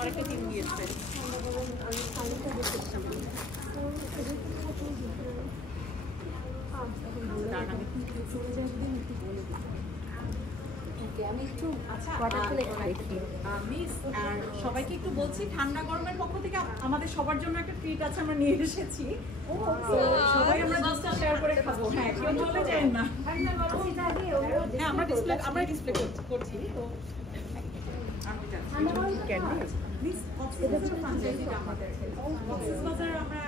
আরেকটা টিম দিয়েছে। সবাইকে একটু বলছি ঠান্ডা গরমের পক্ষ থেকে আমাদের সবার জন্য একটা ট্রিট আছে, আমরা নিয়ে এসেছি। সবাই আমরা জাস্ট শেয়ার করে খাবো। হ্যাঁ, কেউ বলে যায় না। হ্যাঁ, আমরা ডিসপ্লে করছি। তো কক্সবাজার আমরা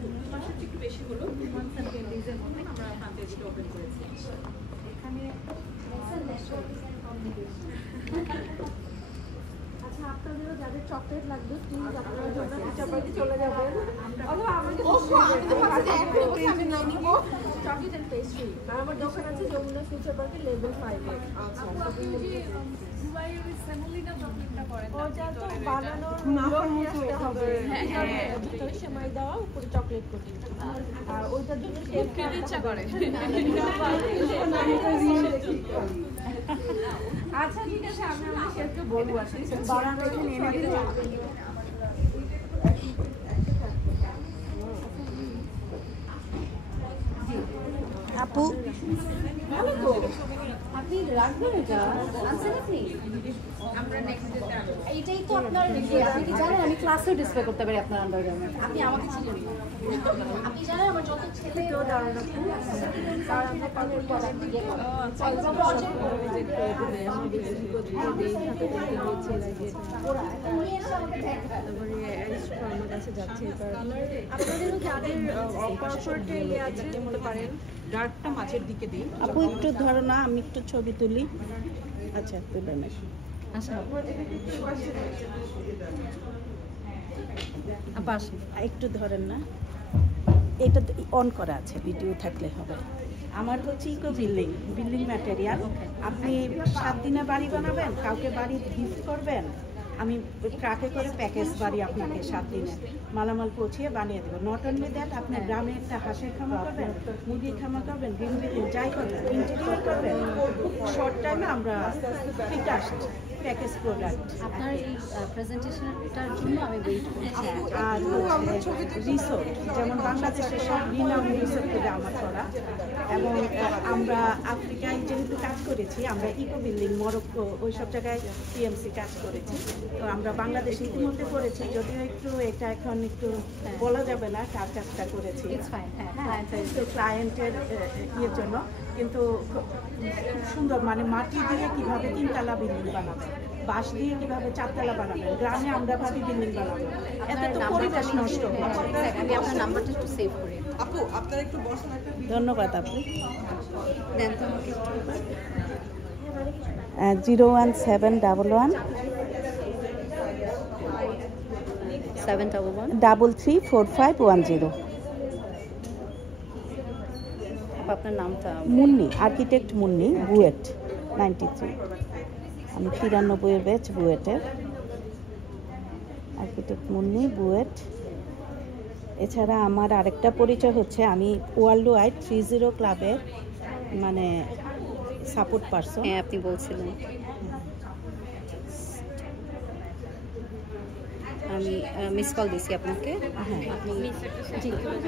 2 মাসের একটু বেশি হলো, 2 মান্থস এন্ড 10 ডেজের মধ্যে আমরা ফ্রাঞ্চাইজিটা ওপেন করেছি। এখানে আচ্ছা, আপনাদেরও যাদের চকলেট লাগবে প্লিজ আপনারা জন্য ফিচার পার্টি চলে যাবেন। অথবা আমাদের চকলেট এন্ড পেস্ট্রি আর আমার দোকান আছে যমুনা ফিচার পার্টি লেভেল 5 এ। আচ্ছা, ওটা তো বানানোর আসতে হবে। ভিতরে সেমাই দেওয়া, উপরে চকলেট কোটিং। আর ওইটার জন্য শেফকে ইচ্ছা করে। আচ্ছা ঠিক আছে, আমি আমার শেফকে বলবো আসলে বানানো এখানে এনে দিতে। আপু ভালো তো, আপনি রাখবেন এটা আনছেন আপনি? আমরা নেক্সট ডেতে আনবো। এইটাই তো আপনার, আপনি কি জানেন আমি ক্লাসেও ডিসপ্লে করতে পারি আপনার আন্ডারগার্মেন্ট। আপনি আমাকে চিনেন না, আপনি জানেন আমার যত ছেলে দাঁড়ানো তার আমরা কানের পরে দিয়ে আপনাদেরও যাদের কমফোর্টে আছে বলতে পারেন ডার্কটা মাঝের দিকে দিই। আপু একটু ধরো না, আমি একটু ছবি তুলি। আচ্ছা, তুলে না। আচ্ছা আপা আসুন, একটু ধরেন না, এটা অন করা আছে, ভিডিও থাকলে হবে। আমার হচ্ছে ইকো বিল্ডিং ম্যাটেরিয়াল। আপনি 7 দিনে বাড়ি বানাবেন, কাউকে বাড়ি গিফট করবেন, আমি ট্রাকে করে প্যাকেজ বাড়ি আপনাকে 7 দিনে মালামাল পৌঁছিয়ে বানিয়ে দেবো। নট অনলি দ্যাট, আপনি গ্রামে একটা হাঁসের খামার করবেন, মুরগির খামার করবেন, গ্রিন বিল্ডিং যাই করবেন, ইন্টেরিয়র করবেন, খুব শর্ট টাইমে আমরা ফিকাস্ট প্যাকেজ প্রোডাক্ট। আপনার এই প্রেজেন্টেশনটার জন্য আমি ওয়েট করছি। আর রিসোর্ট, যেমন বাংলাদেশের সব রিনাউন্ড রিসোর্ট থেকে আমার করা, এবং আমরা আফ্রিকায় যেহেতু কাজ করেছি, আমরা ইকো বিল্ডিং, মরক্কো, ওই সব জায়গায় টিএমসি কাজ করেছি। তো আমরা বাংলাদেশে ইতিমধ্যে করেছি, যদিও একটু এটা এখন একটু বলা যাবে না কার কাজটা করেছি, তো ক্লায়েন্টের ইয়ের জন্য। কিন্তু খুব সুন্দর, মানে মাটি দিয়ে কিভাবে 3 তলা বিল্ডিং বানাবেন, বাঁশ দিয়ে কিভাবে 4 তলা বানাবেন, গ্রামে আমরা ভাবি বিল্ডিং বানাবো, এতে তো পরিবেশ নষ্ট হয়। আমি আপনার নাম্বারটা একটু সেভ করি। আপু আপনারা একটু বসুন, একটা ধন্যবাদ আপু। দেন তো আমাকে 01711 711 334510। আপনার নামটা? মুন্নি, আর্কিটেক্ট মুন্নি, বুয়েট 93। আমি 93-এর ব্যাচ বুয়েটের, আর্কিটেক্ট মুন্নি, বুয়েট। এছাড়া আমার আরেকটা পরিচয় হচ্ছে, আমি ওয়ার্ল্ড ওয়াইড 30 ক্লাবের মানে সাপোর্ট পারসন। হ্যাঁ, আপনি বলছিলেন। আমি মিস কল দিছি আপনাকে। হ্যাঁ, আপনি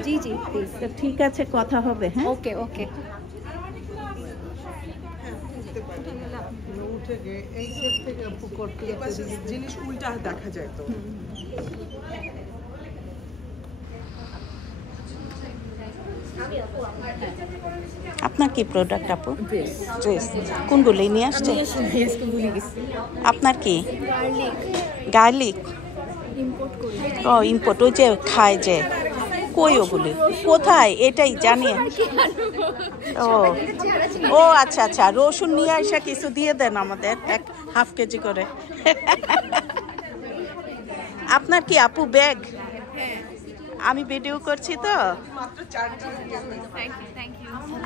জি জি প্লিজ। তো ঠিক আছে, কথা হবে। হ্যাঁ, ওকে ওকে। উঠে গিয়ে এই সেট থেকে করতে জিনিস উল্টা দেখা যায়। তো আপনার কি প্রোডাক্ট আপু? ড্রেস। কোনগুলো নিয়ে আসছে? আপনার কি? গার্লিক। ও ইম্পোর্ট, ওই যে খায় যে, কই ওগুলি কোথায় এটাই জানি। ও ও আচ্ছা আচ্ছা, রসুন নিয়ে আসা কিছু দিয়ে দেন আমাদের, 1/2 কেজি করে। আপনার কি আপু ব্যাগ? আমি ভিডিও করছি তো।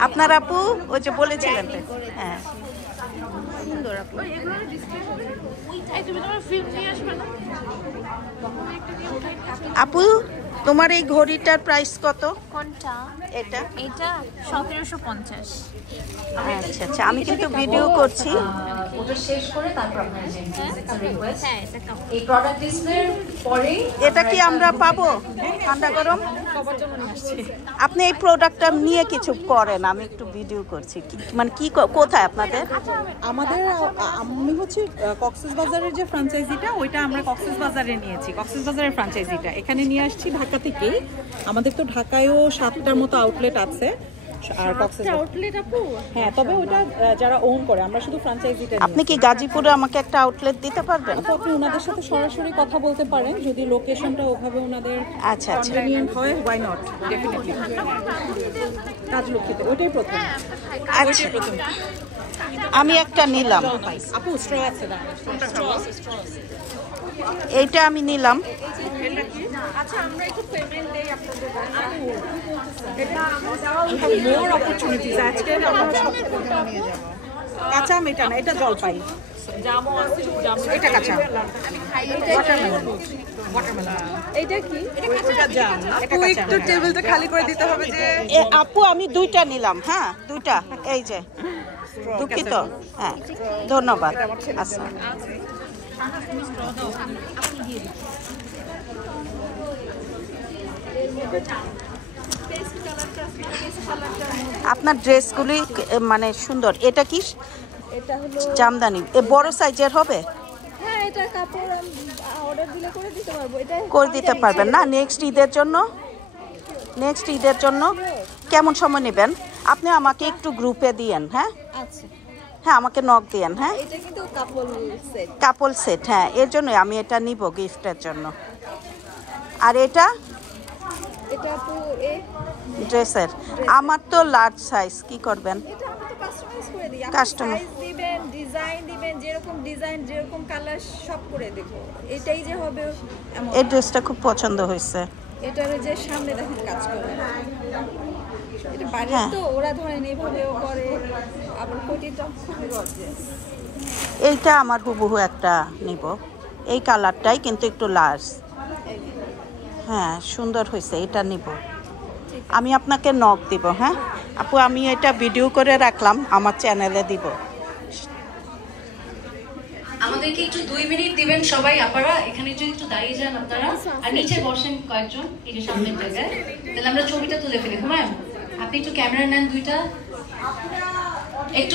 আপনার আপু ওই যে বলেছিলেন। হ্যাঁ সুন্দর আপু। এই তুমি তোমার ফিল্ম নিয়ে আসবে না? আপু তোমার এই ঘড়িটার প্রাইস কত? কোনটা? এটা এটা 1750। আচ্ছা আচ্ছা, আমি কিন্তু ভিডিও করছি। ওটা শেষ করে তারপর আপনার যে রিকোয়েস্ট হ্যাঁ, এটা কাপ। এই প্রোডাক্ট ডিসপ্লের পরেই এটা কি আমরা পাবো ঠান্ডা গরম? আপনি এই প্রোডাক্টটা নিয়ে কিছু করেন, আমি একটু ভিডিও করছি। মানে কি কোথায় আপনাদের? আমাদের আমি হচ্ছে কক্সবাজারের যে ফ্র্যাঞ্চাইজিটা ওইটা আমরা কক্সবাজারে নিয়েছি, কক্সবাজারের ফ্র্যাঞ্চাইজিটা এখানে নিয়ে আসছি ঢাকা থেকেই। আমাদের তো ঢাকায়ও 7টার মতো আউটলেট আছে আর কক্সবাজার আউটলেট আপু? হ্যাঁ, তবে ওটা যারা ওন করে, আমরা শুধু ফ্র্যাঞ্চাইজিটা। আপনি কি গাজীপুরে আমাকে একটা আউটলেট দিতে পারবেন? তো আপনি ওনাদের সাথে সরাসরি কথা বলতে পারেন যদি লোকেশনটা ওভাবে ওনাদের আচ্ছা আচ্ছা কনভিনিয়েন্ট হয়। Why not, definitely. রাজলক্ষ্মীতে ওইটাই প্রথম। আচ্ছা আমি একটা নিলাম, আপু স্ট্র আছে না? এইটা আমি নিলাম। আচ্ছা, আমরা একটু পেমেন্ট দেই আপনাদের। মোর অপরচুনিটিজ আজকে আমরা সব নিয়ে যাব। কাঁচা আম এটা না, এটা জলপাই। জামও আছে, এটা কাঁচা। এটা কি? এটা জাম, এটা কাঁচা। একটু টেবিলটা খালি করে দিতে হবে যে আপু আমি দুইটা নিলাম। হ্যাঁ দুইটা, এই যে দুঃখিত। হ্যাঁ ধন্যবাদ। আচ্ছা আপনার ড্রেসগুলি মানে সুন্দর। এটা কি এটা হলো, জামদানি? এ বড় সাইজের হবে? হ্যাঁ এটা কাপড় অর্ডার দিলে করে দিতে পারবো। এটা করে দিতে পারবেন না নেক্সট ঈদের জন্য? নেক্সট ঈদের জন্য কেমন সময় নেবেন? আপনি আমাকে একটু গ্রুপে দিয়েন। হ্যাঁ আচ্ছা, হ্যাঁ আমাকে নক দিয়েন। হ্যাঁ এটা কিন্তু কাপড় সেট। কাপল সেট, হ্যাঁ এর জন্যই আমি এটা নিব গিফটের জন্য। আর এটা এটা আপু ড্রেসের, আমার তো লার্জ সাইজ, কি করবেন? এটা আমি তো কাস্টমাইজ করে দিই। আপনি Customize। সাইজ দিবেন, ডিজাইন দিবেন, যেরকম ডিজাইন যেরকম কালার সব করে দেব। এটাই যে হবে এমন। এই ড্রেসটা খুব পছন্দ হয়েছে। এটার যে সামনে দেখেন কাজ করে, এটা বাইরে হ্যাঁ। তো ওরা ধরেন এইভাবেও করে, আবার কোটিটা খুবই গর্জিয়াস। এইটা আমার হুবহু একটা নিব, এই কালারটাই কিন্তু একটু লার্জ। হ্যাঁ সুন্দর হয়েছে, এটা নিব। আমি আপনাকে নক দিব। হ্যাঁ আপু আমি এটা ভিডিও করে রাখলাম, আমার চ্যানেলে দিব। আমাদেরকে একটু 2 মিনিট দিবেন সবাই। আপনারা এখানে যদি একটু দাঁড়িয়ে যান আপনারা, আর নিচে বসেন কয়েকজন এই যে সামনের জায়গায়, তাহলে আমরা ছবিটা তুলে ফেলি। ম্যাম আপনি একটু ক্যামেরা নেন দুইটা, একটু